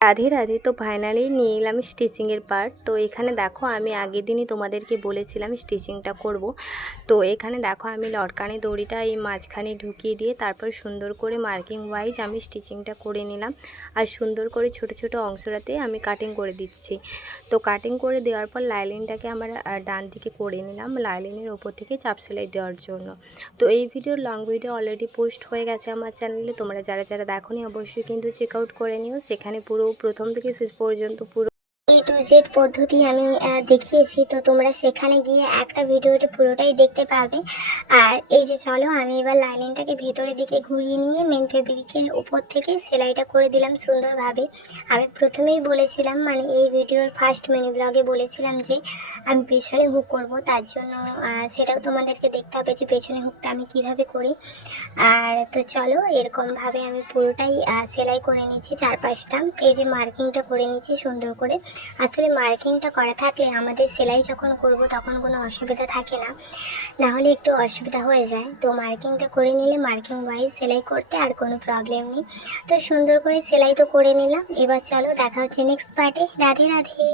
রাধে রাধে। তো ফাইনালি নিয়ে এলাম স্টিচিংয়ের পার্ট। তো এখানে দেখো আমি আগের দিনই তোমাদেরকে বলেছিলাম স্টিচিংটা করব। তো এখানে দেখো আমি লটকানি দড়িটা এই মাঝখানে ঢুকিয়ে দিয়ে তারপর সুন্দর করে মার্কিং ওয়াইজ আমি স্টিচিংটা করে নিলাম। আর সুন্দর করে ছোট ছোট অংশটাতে আমি কাটিং করে দিচ্ছি। তো কাটিং করে দেওয়ার পর লাইলিনটাকে আমার ডান দিকে করে নিলাম লাইলিনের ওপর থেকে চাপ সেলাই দেওয়ার জন্য। তো এই ভিডিওর লং ভিডিও অলরেডি পোস্ট হয়ে গেছে আমার চ্যানেলে, তোমরা যারা যারা দেখোনি অবশ্যই কিন্তু চেক আউট করে নিও। সেখানে পুরো প্রথম থেকে শেষ পর্যন্ত পুরো A to Z পদ্ধতি আমি দেখিয়েছি। তো তোমরা সেখানে গিয়ে একটা ভিডিওটি পুরোটাই দেখতে পাবে। আর এই যে চলো আমি এবার লাইনিংটাকে ভেতরের দিকে ঘুরিয়ে নিয়ে মেন ফেব্রিকের উপর থেকে সেলাইটা করে দিলাম সুন্দরভাবে। আমি প্রথমেই বলেছিলাম, মানে এই ভিডিওর ফার্স্ট মিনি ব্লগে বলেছিলাম যে আমি পেছনে হুক করব, তার জন্য সেটাও তোমাদেরকে দেখতে হবে যে পেছনে হুকটা আমি কিভাবে করি। আর তো চলো এরকমভাবে আমি পুরোটাই সেলাই করে নিচ্ছি চারপাশটা। এই যে মার্কিংটা করে নিচ্ছি সুন্দর করে। আসলে মার্কিংটা করা থাকলে আমাদের সেলাই যখন করব তখন কোনো অসুবিধা থাকে না, নাহলে একটু অসুবিধা হয়ে যায়। তো মার্কিংটা করে নিলে মার্কিং ওয়াইজ সেলাই করতে আর কোনো প্রবলেম নেই। তো সুন্দর করে সেলাই তো করে নিলাম। এবার চলো দেখা হচ্ছে নেক্সট পার্টে। রাধে রাধে।